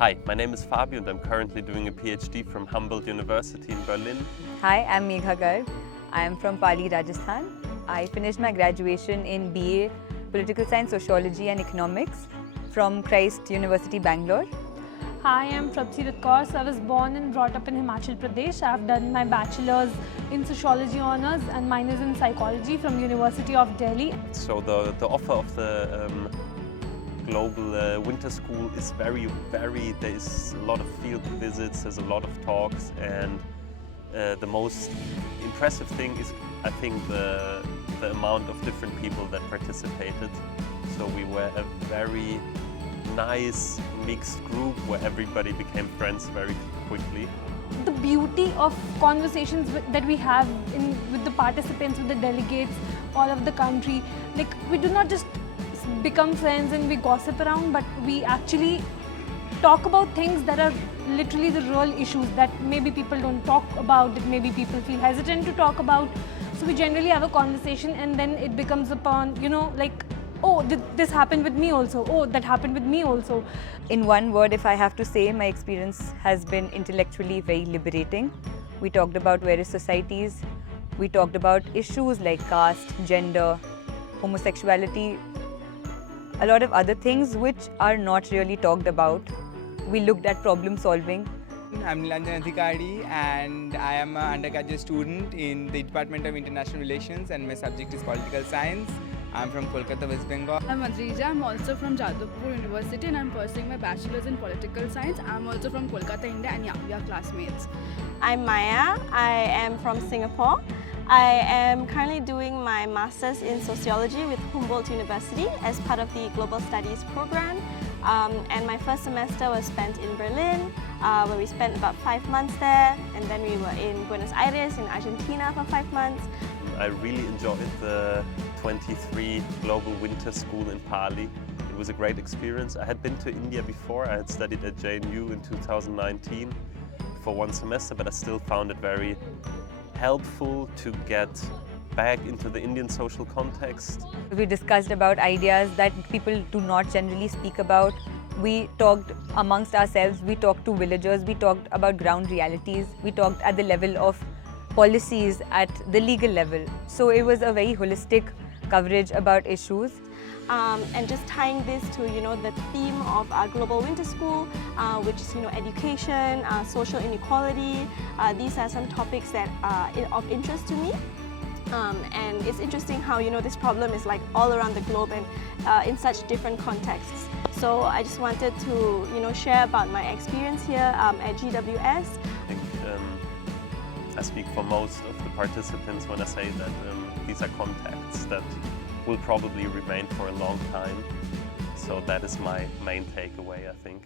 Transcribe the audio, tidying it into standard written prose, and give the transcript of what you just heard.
Hi, my name is Fabio and I'm currently doing a PhD from Humboldt University in Berlin. Hi, I'm Megha Garg. I am from Pali, Rajasthan. I finished my graduation in BA Political Science, Sociology and Economics from Christ University, Bangalore. Hi, I'm Prabthi Kaur. I was born and brought up in Himachal Pradesh. I've done my bachelor's in sociology honors and minors in psychology from University of Delhi. So the offer of the global winter school is very varied. There is a lot of field visits, there's a lot of talks, and the most impressive thing is, I think, the amount of different people that participated. So we were a very nice mixed group where everybody became friends very quickly. The beauty of conversations that we have with the participants, with the delegates all over the country, like we do not just become friends and we gossip around, but we actually talk about things that are literally the real issues that maybe people don't talk about, that maybe people feel hesitant to talk about. So we generally have a conversation and then it becomes upon, like, oh, this happened with me also, oh, that happened with me also. In one word, if I have to say, my experience has been intellectually very liberating. We talked about various societies. We talked about issues like caste, gender, homosexuality, a lot of other things which are not really talked about. We looked at problem solving. I'm Nilanjan Adhikari and I am an undergraduate student in the Department of International Relations and my subject is political science. I'm from Kolkata, West Bengal. I'm Adrija. I'm also from Jadavpur University and I'm pursuing my bachelor's in political science. I'm also from Kolkata, India, and yeah, we are classmates. I'm Maya. I am from Singapore. I am currently doing my master's in sociology with Humboldt University as part of the Global Studies program. And my first semester was spent in Berlin, where we spent about 5 months there, and then we were in Buenos Aires in Argentina for 5 months. I really enjoyed the 23 Global Winter School in Pali. It was a great experience. I had been to India before. I had studied at JNU in 2019 for 1 semester, but I still found it very helpful to get back into the Indian social context. We discussed about ideas that people do not generally speak about. We talked amongst ourselves, we talked to villagers, we talked about ground realities, we talked at the level of policies at the legal level. So it was a very holistic coverage about issues. And just tying this to the theme of our Global Winter School, which is education, social inequality. These are some topics that are of interest to me. And it's interesting how this problem is like all around the globe and in such different contexts. So I just wanted to share about my experience here at GWS. I think I speak for most of the participants when I say that these are contacts that will probably remain for a long time. So that is my main takeaway, I think.